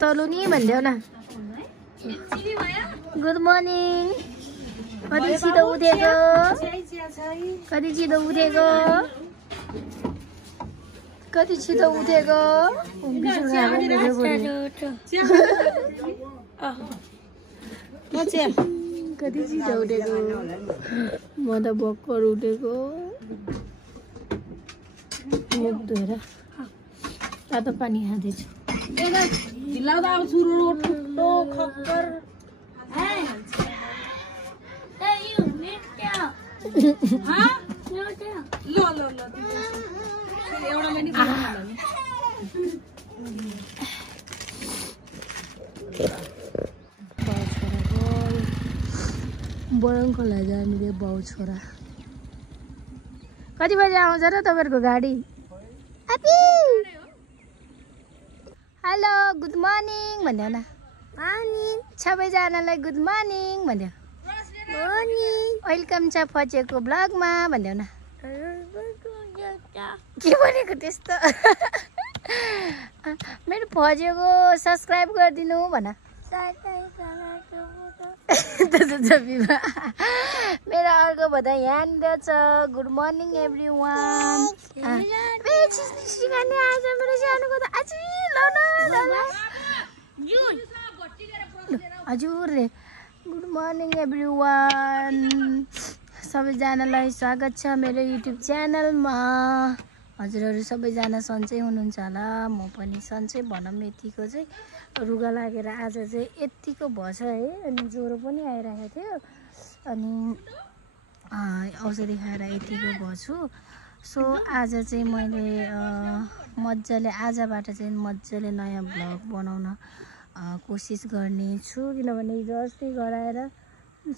चलो नि भन्देऊ न। Good morning. कति छिटो उठेको, कति छिटो उठेको, कति छिटो उठेको। कति छिटो उठेको। म त भर्खर उठेको। मुख धोएर तातो पानी खाँदैछु। बरङ खोला जाने रे बाउ छोरा। कति बजे आउँछ र तपाईँहरूको गाडी? हेलो गुड मर्निङ भन्देऊ न। सबैजनालाई गुड मर्निङ भन्देऊ। वेलकम छ फचेको ब्लगमा भन्देऊ न। के भनेको त्यस्तो? मेरो फचेको सब्सक्राइब गरिदिनु भन। मेरो अर्को भदा यहाँनिर छ। Good morning every one. हजुर रे गुड मर्निङ एभ्री वान। सबैजनालाई स्वागत छ मेरो युट्युब च्यानलमा। हजुरहरू सबैजना सन्चै हुनुहुन्छ होला। म पनि सन्चै भनौँ। यतिको चाहिँ रुगा लागेर आज चाहिँ यतिको भएछ है। अनि ज्वरो पनि आइरहेको थियो। अनि औषधि खाएर यतिको भएछु। सो आज चाहिँ मैले मजाले आजबाट चाहिँ मजाले नयाँ भ्लग बनाउन कोसिस गर्नेछु। किनभने हिजो अस्ति गराएर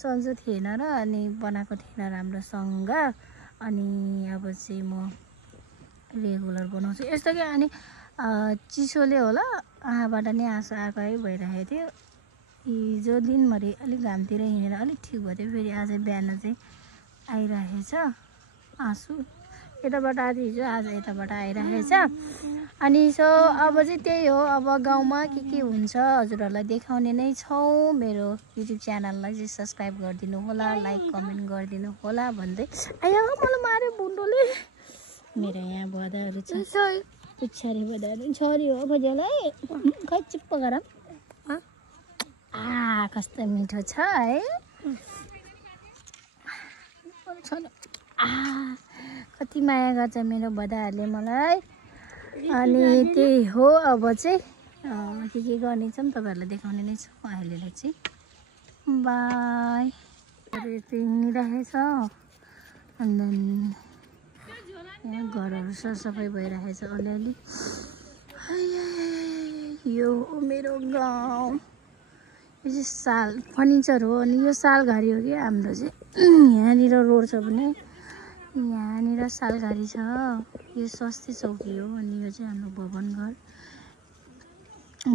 सन्चो थिएन र अनि बनाएको थिएन राम्रोसँग। अनि अब चाहिँ म रेगुलर बनाउँछु यस्तो कि। अनि चिसोले होला आँखाबाट नै आँसु आएको है भइरहेको थियो। हिजो दिनभरि अलिक घामतिर हिँडेर अलिक ठिक भयो थियो। फेरि आज बिहान चाहिँ आइरहेछ आँसु। यताबाट आज हिजो आज यताबाट आइरहेछ। अनि सो अब चाहिँ त्यही हो। अब गाउँमा के हुन्छ हजुरहरूलाई देखाउने नै छौँ। मेरो युट्युब च्यानललाई चाहिँ सब्सक्राइब गरिदिनु होला, लाइक कमेन्ट गरिदिनु होला भन्दै। आयो मलाई माऱ्यो बुन्डोले। मेरो यहाँ भदाहरू छ। पुच्छारे भदाहरू छोरी हो खोजेलाई। खै चिप्प गरम। कस्तो मिठो छ है। कति माया गर्छ मेरो भदाहरूले मलाई। अनि त्यही हो। अब चाहिँ के गर्ने छौँ तपाईँहरूलाई देखाउने नै छौँ अहिलेलाई चाहिँ। बाई। यति हिँडिरहेछ। अनि यहाँ घरहरू सरसफाइ भइरहेछ अलिअलि। यो हो मेरो गाउँ। यो चाहिँ साल फर्निचर हो। अनि यो सालघारी हो कि हाम्रो चाहिँ। यहाँनिर रोड छ भने यहाँनिर सालघारी छ। यो सस्ती चौकी हो। अनि यो चाहिँ हाम्रो भवन घर।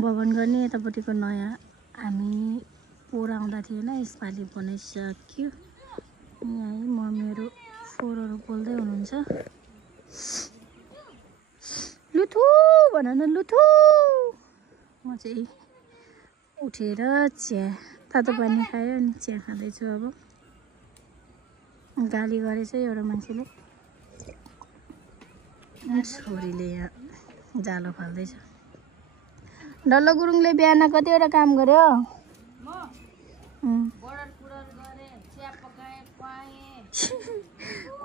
भवन घर नि यतापट्टिको नयाँ हामी पोहोर आउँदा थिएन। यसपालि बनाइसक्यो। यहाँ है म मेरो फोहोरहरू पोल्दै हुनुहुन्छ। लुथु भन न लुथु। म चाहिँ उठेर चिया तातो पानी खायो अनि चिया खाँदैछु। अब गाली गरेछ एउटा मान्छेले। छोरीले यहाँ जालो फाल्दैछ। डल्लो गुरुङले बिहान कतिवटा काम गर्यो?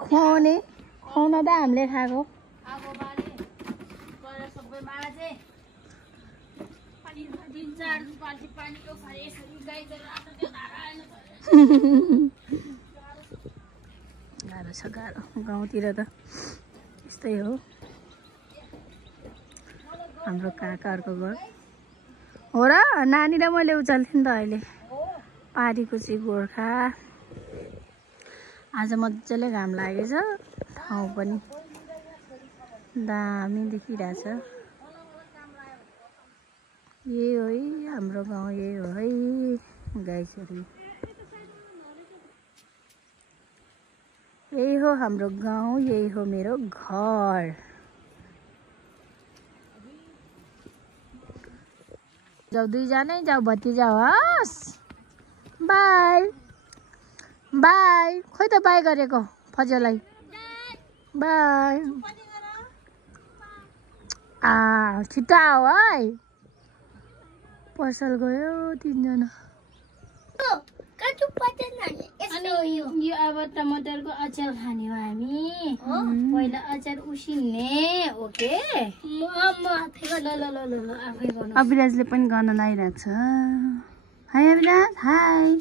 खुवाउने खुवाउन त हामीले खाएको। गाह्रो छ गाह्रो। गाउँतिर त यस्तै हो। हाम्रो काकाहरूको घर हो र। नानीलाई मैले उचाल्थेँ नि त अहिले। पारीको चाहिँ गोर्खा। आज मजाले घाम लागेछ। ठाउँ पनि दामी देखिरहेछ। यही हो है हाम्रो गाउँ। यही हो है गाई छोरी। यही हो हाम्रो गाउँ। यही हो मेरो घर। जाऊ दुईजनै जाऊ भतिजा होस् बाई बाई खोइ त बाई गरेको फजलाई बाई छिट्टो आऊ है पसल गयो तीनजना अनि यो अब टमाटरको अचार खाने हो हामी पहिला अचार उसिन्ने ओके अभिराजले पनि गर्न लागिरहेको छ हाई अभिराज हाई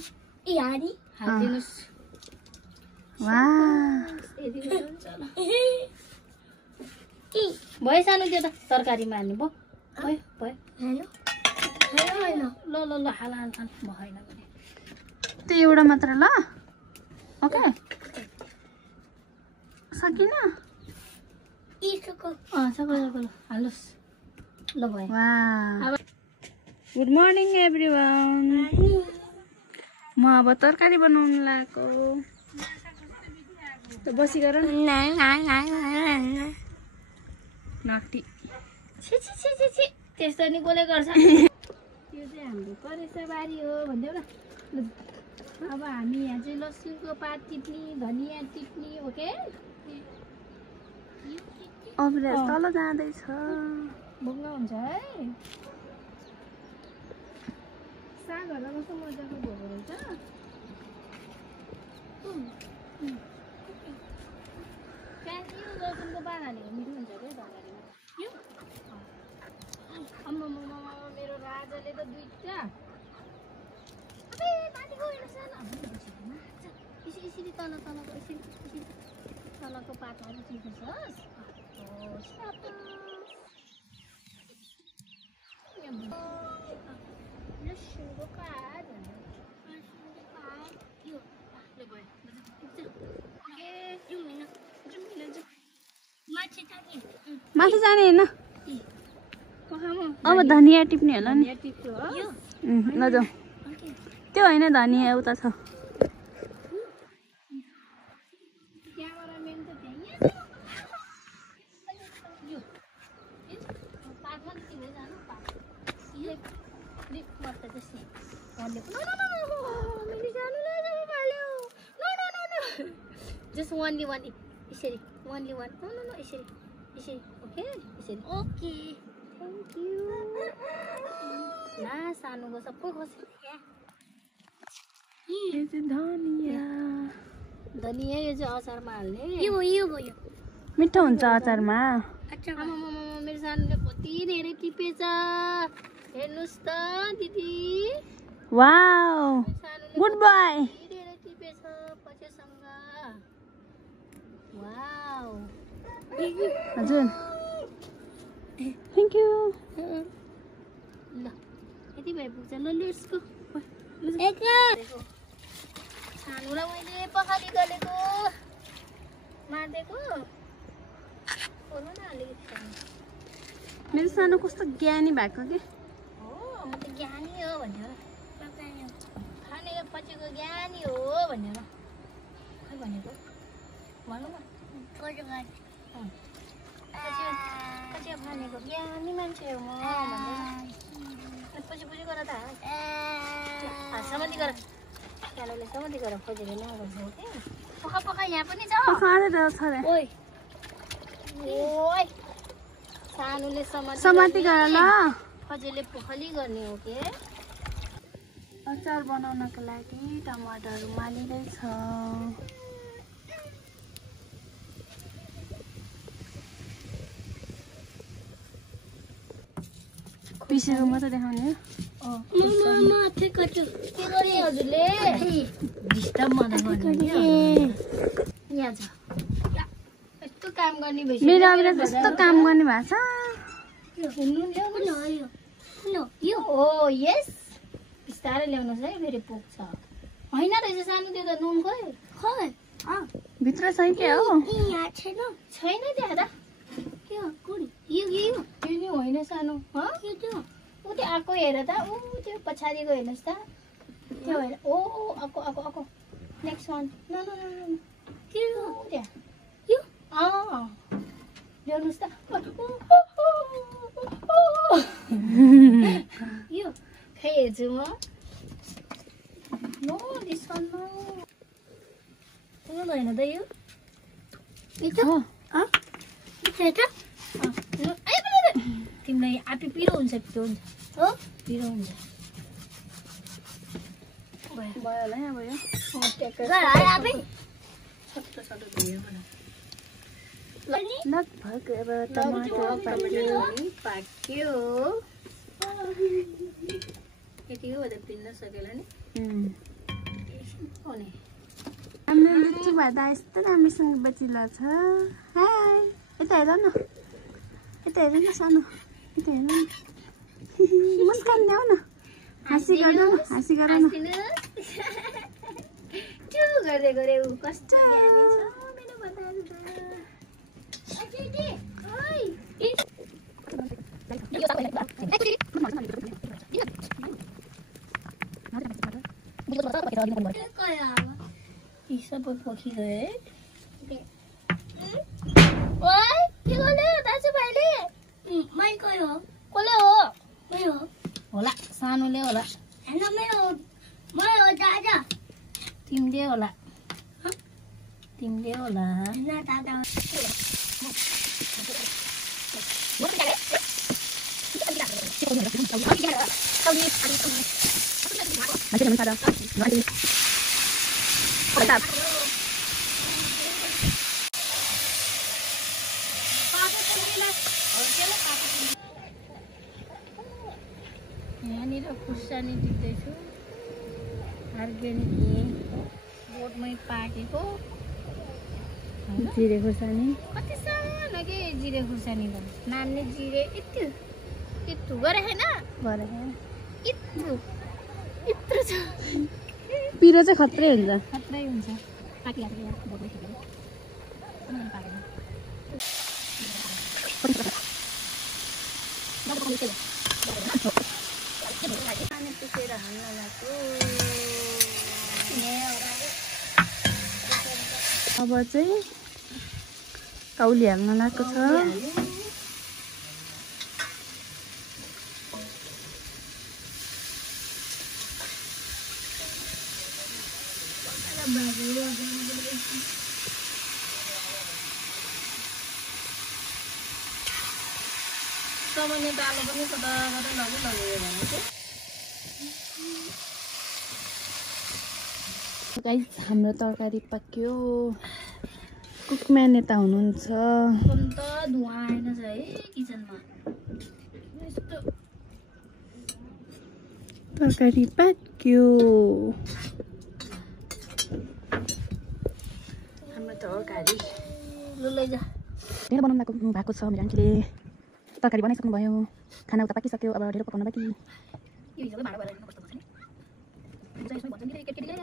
हालिदिनुहोस् भयो सानो त्यो त तरकारीमा हाल्नु भयो भयो ल ल ल हाल हाल हाल भएन भने त्यो एउटा मात्र ल ओके सकिन सको हाल्नुहोस् ल भयो गुड मर्निङ एभ्रिवान म अब तरकारी बनाउन लागेको त बसी गर नटी त्यस्तो नि कसले गर्छ त्यो चाहिँ हाम्रो करेसाबारी हो भनिदेऊ न अब हामी यहाँ चाहिँ लसुनको पात टिप्ने धनियाँ टिप्ने ओके अभिराज तल जाँदैछ भोग्नुहुन्छ है सागहरूलाई कस्तो मजाको भोगो रहेछ लसुनको पात हालेको मिठो हुन्छ क्या तरकारीमा मेरो राजाले त दुईटा यसरी तलको पातहरू टिप्नुहोस् माथि जाने होइन अब धनियाँ टिप्ने होला नि लजाऊ त्यो होइन धनियाँ उता छ Just only one. Isiri. Only one. No. Isiri. Okay. Isiri. Okay. Thank you. Nah, sanu ko sa po kasi. यो चाहिँ धनियाँ धनियाँ यो चाहिँ अचारमा हाल्ने यो मिठो हुन्छ अचारमा मेरो सानोले कति धेरै टिपेछ हेर्नुहोस् त दिदी वाउ गुड बाय धेरै टिपेछ पछिसँग वाउ हजुर थ्याङ्क यू ल यति भए पुग्छ ल लेट्स गो सानोलाई मैले पखाली गरेको मार्देको मेरो सानो कस्तो ज्ञानी भएको के हो म त ज्ञानी हो भनेर खाने पछिको ज्ञानी हो भनेर खै भनेको भनौँ न पछि खानेको ज्ञानी मान्छे हो म पछि गर त समाधि गर क्यालोले समाधि गर खोजेर नगर्छ कि पका यहाँ पनि छ ओइ सानोले समाति गर ल खजेले पोखली गर्ने हो के अचार बनाउनको लागि टमाटर मालिँदैछ पिसेको मात्रै देखाउने हजुरले डिस्टर्ब मलाई गर्ने यहाँ छ यस्तो काम गर्ने भइसक्यो मेरो अभिले त्यस्तो काम गर्ने भएको छ हो यस बिस्तारै ल्याउनुहोस् है फेरि पुग्छ होइन रहेछ सानो त्यो त नुन खै भित्र छ के हो छैन त्यहाँ त यो नि होइन सानो ऊ त्यो आएको हेर त ऊ त्यो पछाडिको हेर्नुहोस् त त्यो होइन ओ आएको नेक्स्ट वान न त्यहाँ ल्याउनुहोस् त यो हाल्छु म नो दिस वन नो कुन हैन त यो मिठो अ मिठो आइ पनि तिमीलाई आफै पिरो हुन्छ हो पिरो हुन्छ भयो होला है अब यो आफै लगभग अब टमाटर पाक्यो यति हो त पिन्न सकेला नि हाम्रो लिच्ची भाडा यस्तो राम्रोसँग बचिला छ हाय यता हेर न सानो यता हेर न मुस्कान ल्याउ न हाँसी गर न त्यो गर्दै गरे उ कस्तो ज्ञानी छ मेरो बताएर सबै पोखिगयो है ओइ के गर्यो दाजुभाइले मै गयो कसले हो मै हो होला सानोले होला हैन मै हो दादा तिमीले होला हैन दादा यहाँनिर खुर्सानी टिप्दैछु अर्ग्यानिक बोटमै पाकेको जिरे खुर्सानी कति सानो के जिरे खुर्सानी त नान्ने जिरे यत्रो गरे हैन यत्रो छ पिरो चाहिँ खत्रै हुन्छ पानी पिसेर हाल्न लाग्यो अब चाहिँ काउली हाल्न लागेको छ सामान्य दालो पनि कता लग्यो भने चाहिँ गाइस हाम्रो तरकारी पाक्यो कुकम्यान यता हुनुहुन्छ अन्त धुवा आएन छ है किचनमा यस्तो तरकारी पाक्यो हाम्रो तरकारी ल लैजा ढेर बनाउनु भएको छ मेरो आन्टीले तरकारी बनाइसक्नु भयो खाना उता पाकिसक्यो अब ढेर पकाउनु बाँकी यो हिजोकै भाडा भएर कस्तो हुन्छ नि यसमै भन्छ नि केटीले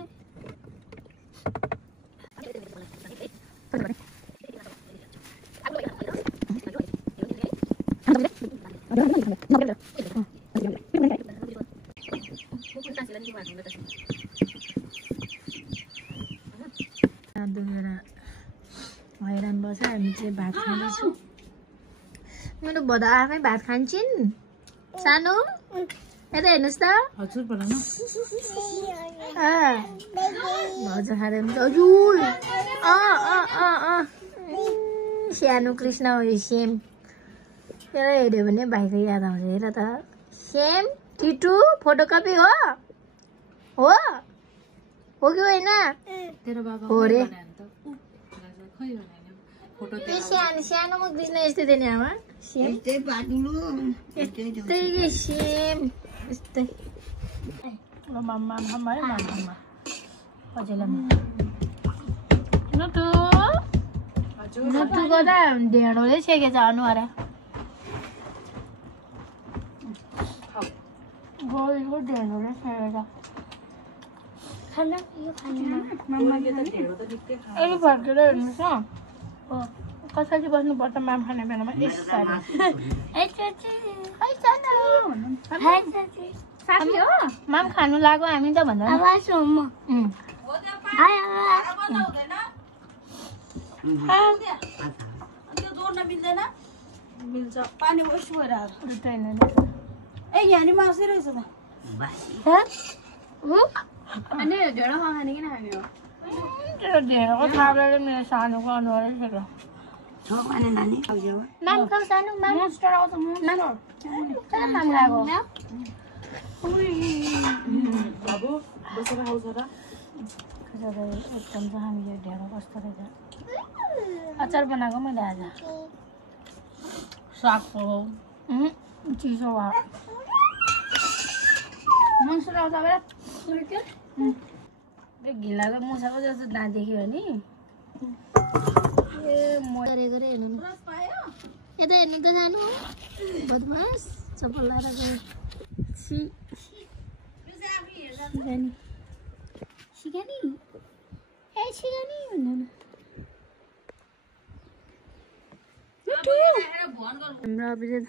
हैरान बस्छ हामी चाहिँ भात खाँदैछौँ मेरो बदा आफै भात खान्छन् सानो यता हेर्नुहोस् त हजुर भजा खाँदै हुन्छ हजुर सानो कृष्ण हो यो सेम त्यसलाई हेऱ्यो भने भाइको याद आउँछ हेर त सेम टिटु फोटोकपी हो कि होइन हो रे सानोमा कृष्ण यस्तै थियो नि आमा यस्तै सेम यस्तै नटुको त ढेँडोले सेकेछ अनुहार गोलीको ढेँडोले सेकेछ अहिले फर्केर हेर्नुहोस् न कसरी बस्नुपर्छ माम खाने बेलामा माम खानु लाग्यो हामी त भन्दा हाँ? ऊ? अनि ढेँडो खाने किन खाने हो त्यो ढेँडोको थाप्लाले मेरो सानोको अनुहार सेको माम खाऊ सानो माम मोन्स्टर आउँछ मोन्स्टर कहाँ माम गएको एकदम छ हामी यो ढेँडो कस्तो रहेछ अचार बनाएको मैले आज सागको चिसो भयो मोन्स्टर आउँछ बेला घिलाको मुसाको जस्तो दाँत देख्यो भने ए गरेको रे हेर्नु यता हेर्नु त सानो बदमास चप्पल लाएर गयो सिकानी ए सिकानी भन्नु न हाम्रो अभिजित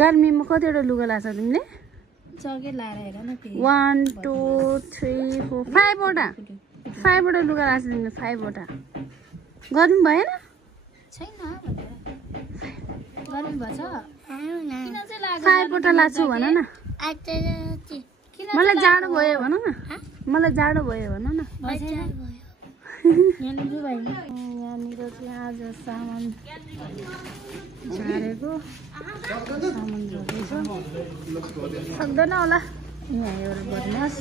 गर्मीमा कतिवटा लुगा लाग्छ तिमीले जकेट लाएर हेर न 1 2 3 4 5 वटा लुगा लाग्छ तिमीले 5 वटा गर्मी भएन छैन गर्मी भएछ 5 वटा लाग्छु भन न मलाई जाडो भयो भन न मलाई जाडो भयो भन न यहाँनिर चाहिँ आज सामान झारेको सामान झर्दैछ सक्दैन होला यहाँ एउटा बदमास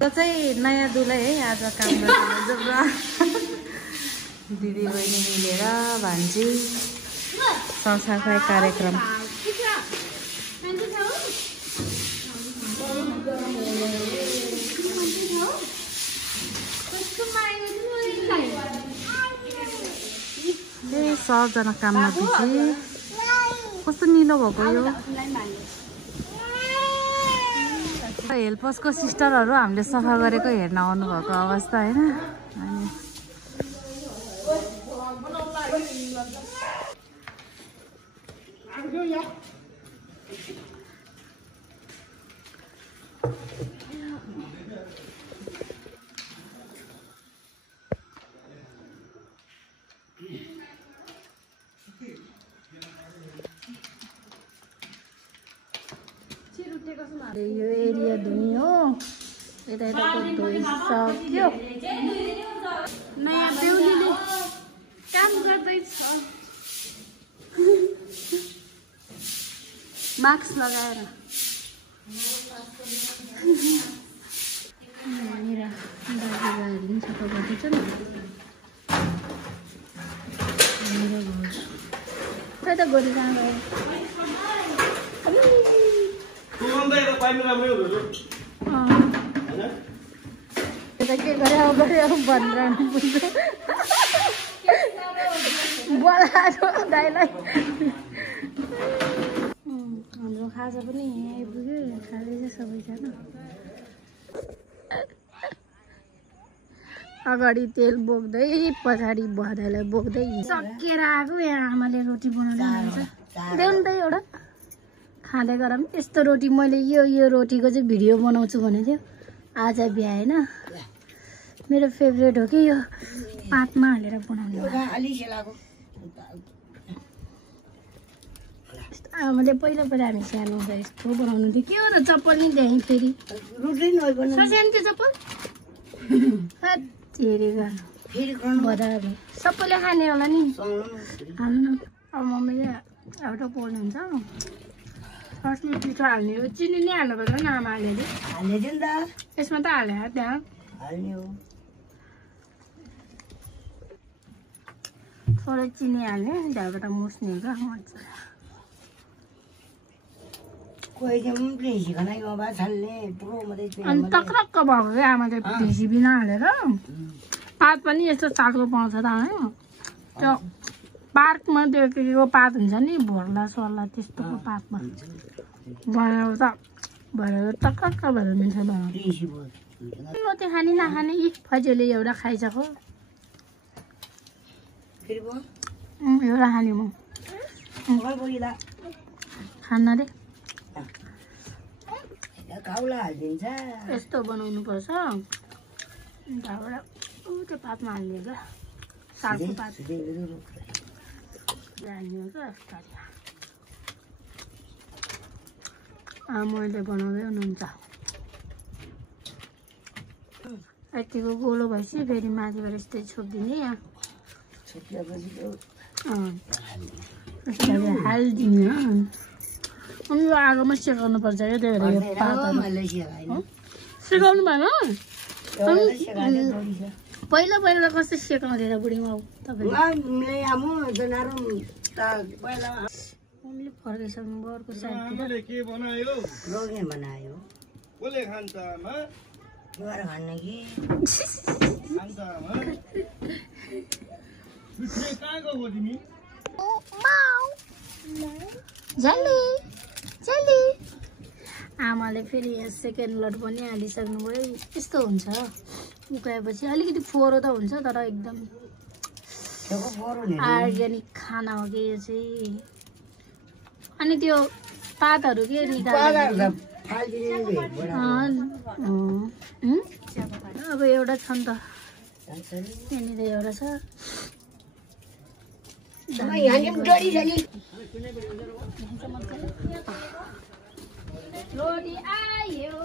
त चाहिँ नयाँ दुलै है आज काम गर्नु जब दिदी बहिनी मिलेर भान्जी सरसफाइ कार्यक्रम सबजना काममा बिजी कस्तो निलो भएको यो हेल्पर्सको सिस्टरहरू हामीले सफा गरेको हेर्न आउनुभएको अवस्था होइन अनि यो एरिया धुनी हो यता यताको धोइसक्यो नयाँ बेहुलीले काम गर्दैछ मास्क लगाएर यहाँनिर दाजुभाइहरू पनि सफा गर्दैछन् खै त गोरी कहाँ गयो यता के गरे भनेर बोलाएको दाइलाई हाम्रो खाजा पनि यहाँ आइपुग्यो खाँदैछ सबैजना अगाडि तेल बोक्दै पछाडि भदाइलाई बोक्दै सकेर आएको यहाँ आमाले रोटी बनाउनु हुन्छ देउन त एउटा खाँदै गरौँ यस्तो रोटी मैले यो रोटीको चाहिँ भिडियो बनाउँछु भनेको थियो आज भ्याएन मेरो फेभरेट हो कि यो पातमा हालेर बनाउने आमाले पहिला हामी सानो हुँदा यस्तो बनाउनु थियो के हो र चप्पल नि देखेँ फेरि सानो चप्पल सबैले खाने होला नि हाल्नु न अब मम्मीले एउटा पोल्नुहुन्छ फर्स्टमा पिठो हाल्ने हो चिनी नै हाल्नु पर्छ न आमाले यसमा त हाले त्यहाँ थोरै चिनी हाल्ने झ्यालबाट मुस्ने हुन्छ मजा अनि टक्रक्क भएको क्या आमाले भेसी बिना हालेर पात पनि यस्तो चाटको पाउँछ त होइन त्यो पार्कमा देखेको पात हुन्छ नि भोर्ला सोर्ला त्यस्तोको पातमा बनाएर त भएर टक्क भएर मिल्छ बनाउनु रोटी खाने नखाने यी फैजोले एउटा खाइसक्यो एउटा खाने म खान्न रे यस्तो बनाउनु पर्छ त्यहाँबाट त्यो पातमा हाल्ने क्या सागको पात हाल्ने हो क्या मैले बनाउँदै हुनुहुन्छ यतिको गोलो भएपछि फेरि माथिबाट यस्तै छोपिदिने यहाँ हालिदिने अनि यो आगोमा सेकाउनु पर्छ क्या त्यही भएर यो पातहरू सेकाउनु भएन पहिला पहिला कस्तो सेकाउँदैन बुढीमा तपाईँले फर्किसक्नु भयो अर्को साइडतिर आमाले फेरि यहाँ सेकेन्ड लट पनि हालिसक्नु भयो यस्तो हुन्छ उकाएपछि अलिकति फोहोरो त हुन्छ तर एकदम अर्ग्यानिक खाना हो कि यो चाहिँ अनि त्यो पातहरू के निकाल्नु अब एउटा छ नि त यहाँनिर एउटा छ रोटी आयो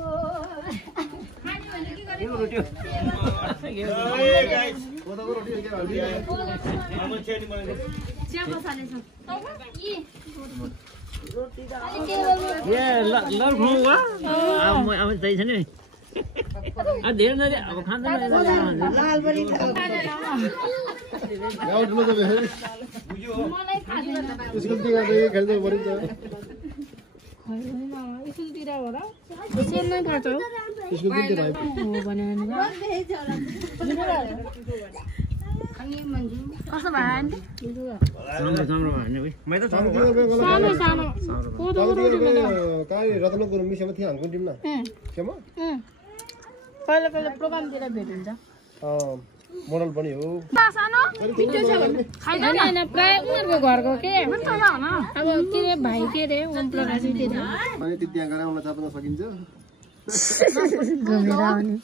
रत्नपुर मिसमा थियो हाम्रो टिममा केमा कहिले कहिले प्रोग्रामतिर भेट हुन्छ मोडल पनि हो होइन प्राय उनीहरूको घरको के अब के अरे भाइ के अरे ओम प्रकाशतिर त्यहाँ गएर आउन चाप्न सकिन्छ घुमेर आउने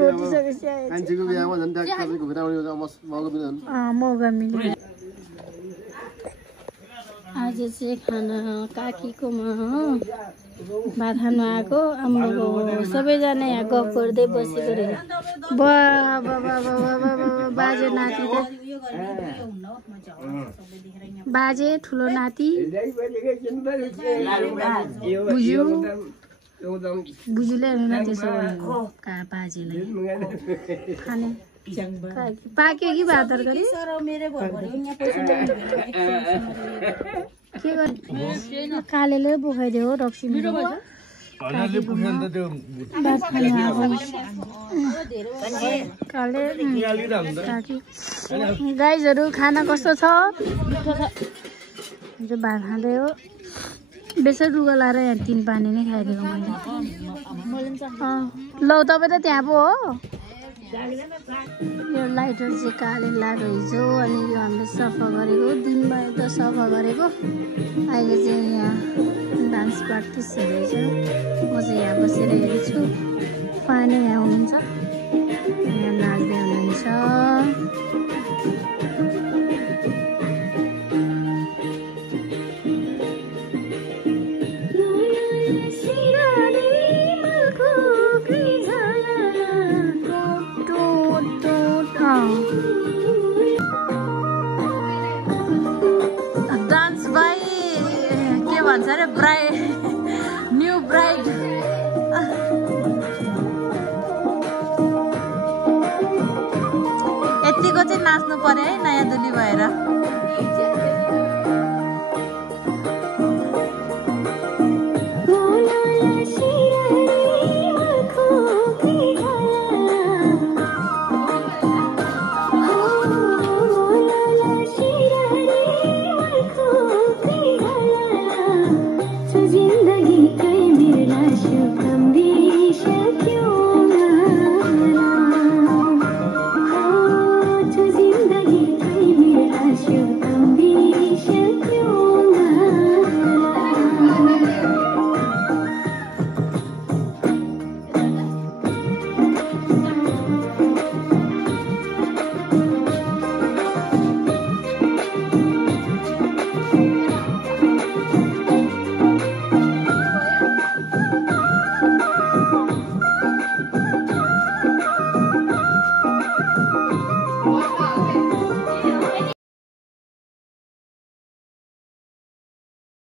रोटी सकेपछि मान्छेको बिहामा झन् ट्याक्टर घुमेर आउने मौका मिल्यो आज चाहिँ खाना काकीकोमा हो भात खानु आएको आम्माको सबैजना यहाँ गफ गर्दै बसेको रे बाजे नाति त बाजे ठुलो नाति बुजुले हेर्नु न त्यसो भनेको का बाजेलाई खाने पाक्यो कि भात तरकारी के गर्नु कालेले बोकाइदियो हो रक्सी गाइजहरू खाना कस्तो छ भात खाँदै हो बेसर रुगा लाएर यहाँ 3 पानी नै खाइदिएको मैले लौ तपाईँ त त्यहाँ पो हो यो लाइटर चाहिँ काले लाग्यो हिजो अनि यो हामीले सफा गरेको दिनमा त सफा गरेको अहिले चाहिँ यहाँ डान्स प्र्याक्टिस हुँदैछ म चाहिँ यहाँ बसेर हेर्छु पानी यहाँ हुनुहुन्छ यहाँ नाच्दै हुनुहुन्छ भन्छ अरे ब्राइड न्यू ब्राइड यतिको चाहिँ नाच्नु पर्यो है नयाँ दुली भएर